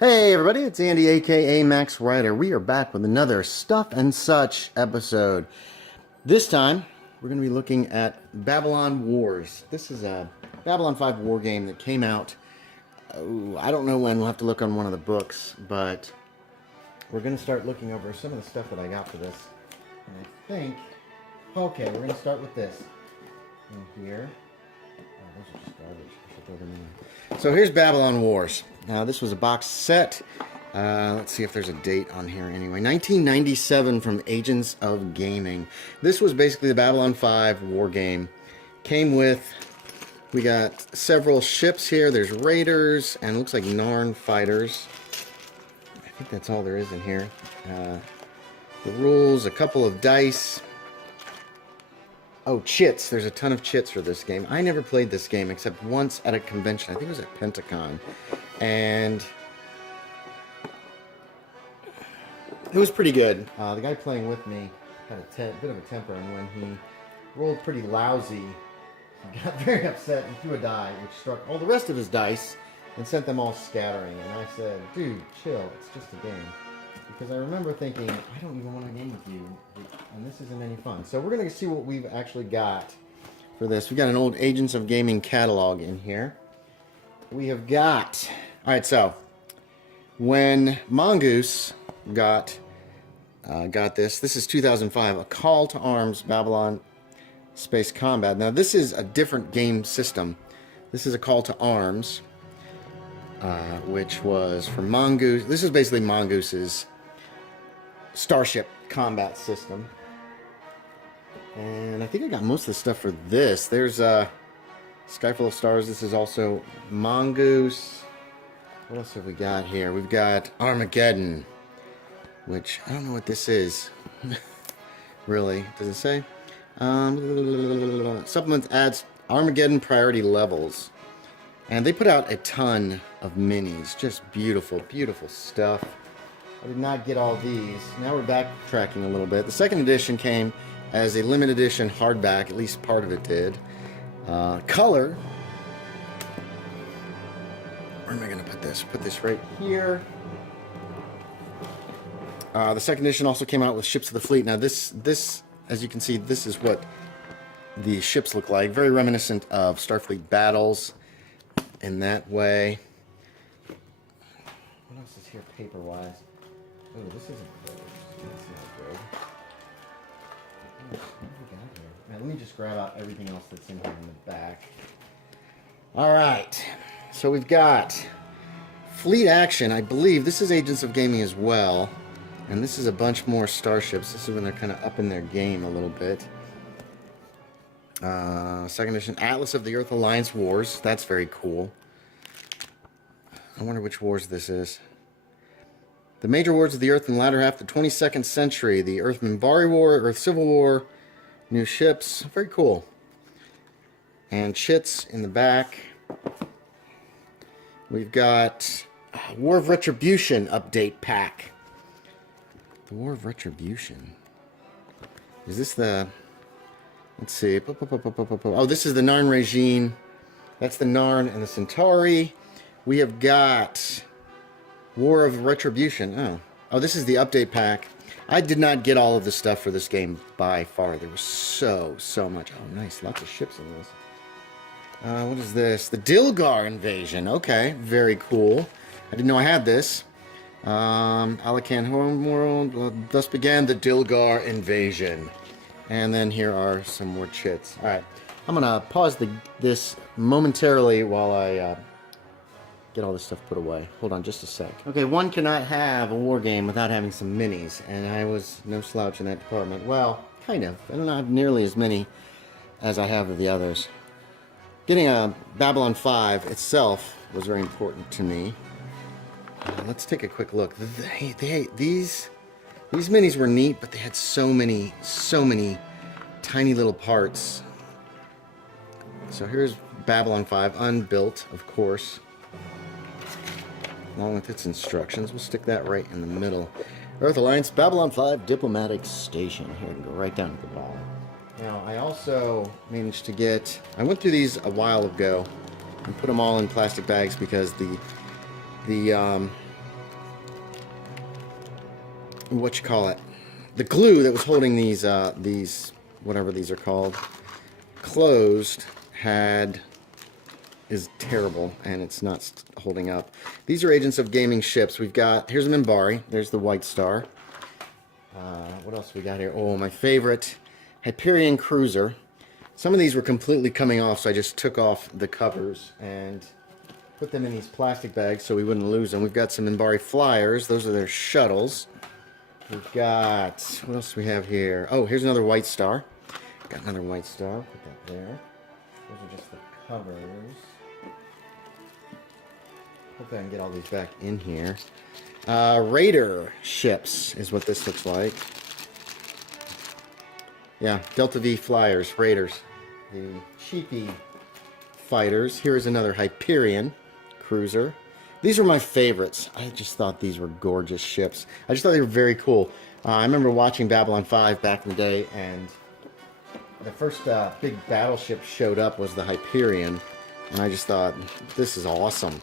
Hey everybody, it's Andy aka Max Writer. We are back with another Stuff and Such episode. This time, we're going to be looking at Babylon Wars. This is a Babylon 5 war game that came out, I don't know when, we'll have to look on one of the books, but we're going to start looking over some of the stuff that I got for this. And I think, okay, we're going to start with this. In here. Oh, those are just garbage. I should throw them in. So here's Babylon Wars. Now this was a box set. Let's see if there's a date on here anyway. 1997 from Agents of Gaming. This was basically the Babylon 5 war game. Came with, we got several ships here. There's raiders and it looks like Narn fighters. I think that's all there is in here. The rules, a couple of dice. Oh, chits. There's a ton of chits for this game. I never played this game except once at a convention. I think it was at Pentacon. And it was pretty good. The guy playing with me had a bit of a temper, and when he rolled pretty lousy, he got very upset and threw a die, which struck all the rest of his dice and sent them all scattering. And I said, dude, chill. It's just a game. Because I remember thinking, I don't even want to game with you, and this isn't any fun. So we're going to see what we've actually got for this. We got an old Agents of Gaming catalog in here. We have got... Alright, so when Mongoose got this is 2005, A Call to Arms Babylon Space Combat. Now this is a different game system. This is A Call to Arms, which was for Mongoose. This is basically Mongoose's Starship combat system. And I think I got most of the stuff for this. There's Sky Full of Stars. This is also Mongoose. What else have we got here? We've got Armageddon, which I don't know what this is. Really, does it say? Supplements adds Armageddon priority levels. And they put out a ton of minis. Just beautiful, beautiful stuff. I did not get all these. Now we're backtracking a little bit. The second edition came as a limited edition hardback. At least part of it did. Color. Where am I going to put this? Put this right here. The second edition also came out with Ships of the Fleet. Now this, as you can see, this is what the ships look like. Very reminiscent of Starfleet battles in that way. What else is here paper-wise? Oh, this isn't good. That's not good. What have we got here? Now, let me just grab out everything else that's in here in the back. Alright. So we've got Fleet Action. I believe this is Agents of Gaming as well. And this is a bunch more starships. This is when they're kind of up in their game a little bit. Second edition, Atlas of the Earth Alliance Wars. That's very cool. I wonder which wars this is. The major wars of the Earth in the latter half of the 22nd century. The Earth Minbari War, Earth Civil War, new ships. Very cool. And chits in the back. We've got War of Retribution update pack. The War of Retribution. Is this the... Let's see. Oh, this is the Narn regime. That's the Narn and the Centauri. We have got War of Retribution. Oh, this is the update pack. I did not get all of the stuff for this game by far. There was so much. Oh, nice. Lots of ships in this. What is this? The Dilgar invasion. Okay, very cool. I didn't know I had this. Alakan Homeworld. Thus began the Dilgar invasion. And then here are some more chits. Alright, I'm going to pause this momentarily while I get all this stuff put away. Hold on just a sec. Okay, one cannot have a war game without having some minis. And I was no slouch in that department. Well, kind of. I don't have nearly as many as I have of the others. Getting a Babylon 5 itself was very important to me. Let's take a quick look. These minis were neat, but they had so many tiny little parts. So here's Babylon 5, unbuilt, of course, along with its instructions. We'll stick that right in the middle. Earth Alliance, Babylon 5, Diplomatic Station. Here, we can go right down at the bottom. Now, I also managed to get... I went through these a while ago and put them all in plastic bags because the what you call it, the glue that was holding these whatever these are called closed is terrible, and it's not holding up. These are Agents of Gaming ships. We've got, here's a Minbari, there's the White Star. What else we got here? Oh, my favorite Hyperion cruiser. Some of these were completely coming off, so I just took off the covers and put them in these plastic bags so we wouldn't lose them. We've got some Minbari flyers. Those are their shuttles. We've got, what else do we have here? Oh, here's another White Star. Got another White Star. Put that there. Those are just the covers. Hopefully I can get all these back in here. Raider ships is what this looks like. Yeah, Delta V flyers, Raiders. The cheapy fighters. Here is another Hyperion cruiser. These are my favorites. I just thought these were gorgeous ships. I just thought they were very cool. I remember watching Babylon 5 back in the day, and the first big battleship showed up was the Hyperion, and I just thought, this is awesome.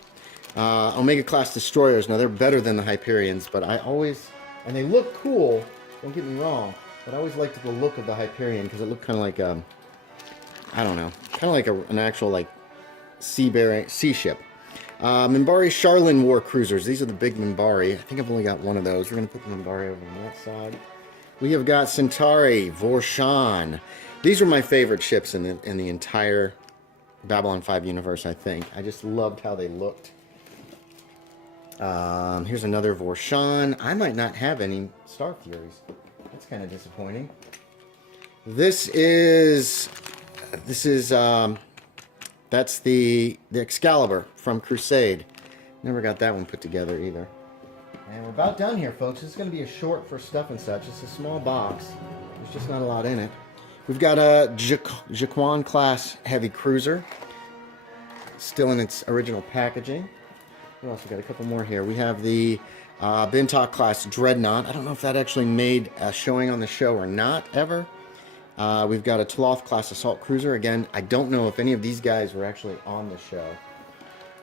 Omega class destroyers, now they're better than the Hyperions, but I always, and they look cool, don't get me wrong, but I always liked the look of the Hyperion because it looked kind of like I don't know, kind of like an actual like sea ship. Minbari Charlaine war cruisers. These are the big Minbari. I think I've only got one of those. We're going to put the Minbari over on that side. We have got Centauri, Vorshan. These are my favorite ships in the entire Babylon 5 universe, I think. I just loved how they looked. Here's another Vorshan. I might not have any Star Furies. That's kind of disappointing. That's the Excalibur from Crusade. Never got that one put together either. And we're about done here, folks. This is going to be a short for stuff and such. It's a small box. There's just not a lot in it. We've got a Jaquan class heavy cruiser. Still in its original packaging. What else? We got a couple more here. We have the Toc Class Dreadnought. I don't know if that actually made a showing on the show or not, ever. We've got a Tloth class assault cruiser. Again, I don't know if any of these guys were actually on the show.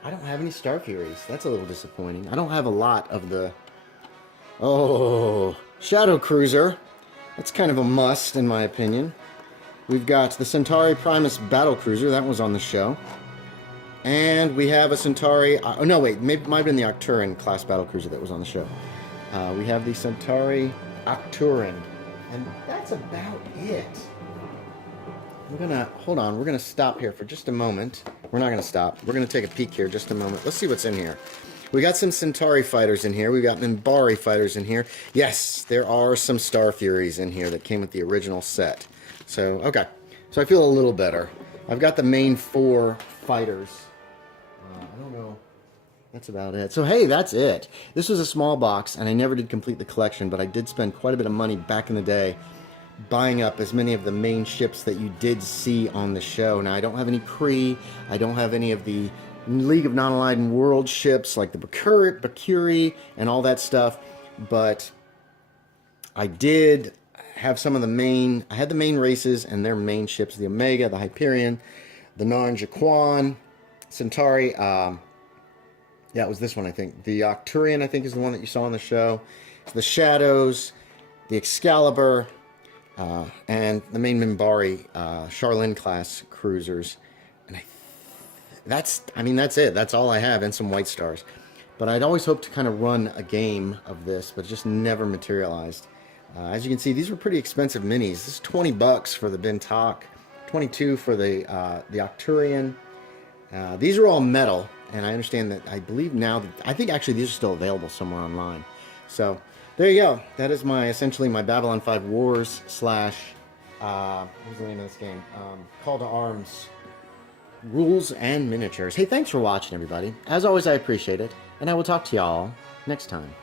I don't have any Star Furies. That's a little disappointing. I don't have a lot of the... Oh, Shadow Cruiser. That's kind of a must, in my opinion. We've got the Centauri Primus Battle Cruiser. That was on the show. And we have a Centauri... oh, no, wait. Maybe it might have been the Arcturan class Battle Cruiser that was on the show. We have the Centauri Arcturan. And that's about it. Hold on, we're gonna stop here for just a moment. We're not gonna stop. We're gonna take a peek here just a moment. Let's see what's in here. We got some Centauri fighters in here. We got Minbari fighters in here. Yes, there are some Star Furies in here that came with the original set. So, okay. So I feel a little better. I've got the main 4 fighters. I don't know. That's about it. So, hey, that's it. This was a small box, and I never did complete the collection, but I did spend quite a bit of money back in the day buying up as many of the main ships that you did see on the show. Now, I don't have any Kree. I don't have any of the League of Non-Aligned World ships, like the Valkyrie and all that stuff, but I did have some of the main... I had the main races and their main ships, the Omega, the Hyperion, the Narn Jaquan, Centauri... yeah, it was this one, I think. The Arcturian, I think, is the one that you saw on the show. The Shadows, the Excalibur, and the main Minbari Charlaine class cruisers. And that's it. That's all I have, and some White Stars. But I'd always hoped to kind of run a game of this, but it just never materialized. As you can see, these were pretty expensive minis. This is $20 for the Toc, $22 for the Arcturian. These are all metal. And I understand that, I believe now, I think actually these are still available somewhere online. So, there you go. That is essentially my Babylon 5 Wars / what's the name of this game? Call to Arms rules and miniatures. Hey, thanks for watching, everybody. As always, I appreciate it. And I will talk to y'all next time.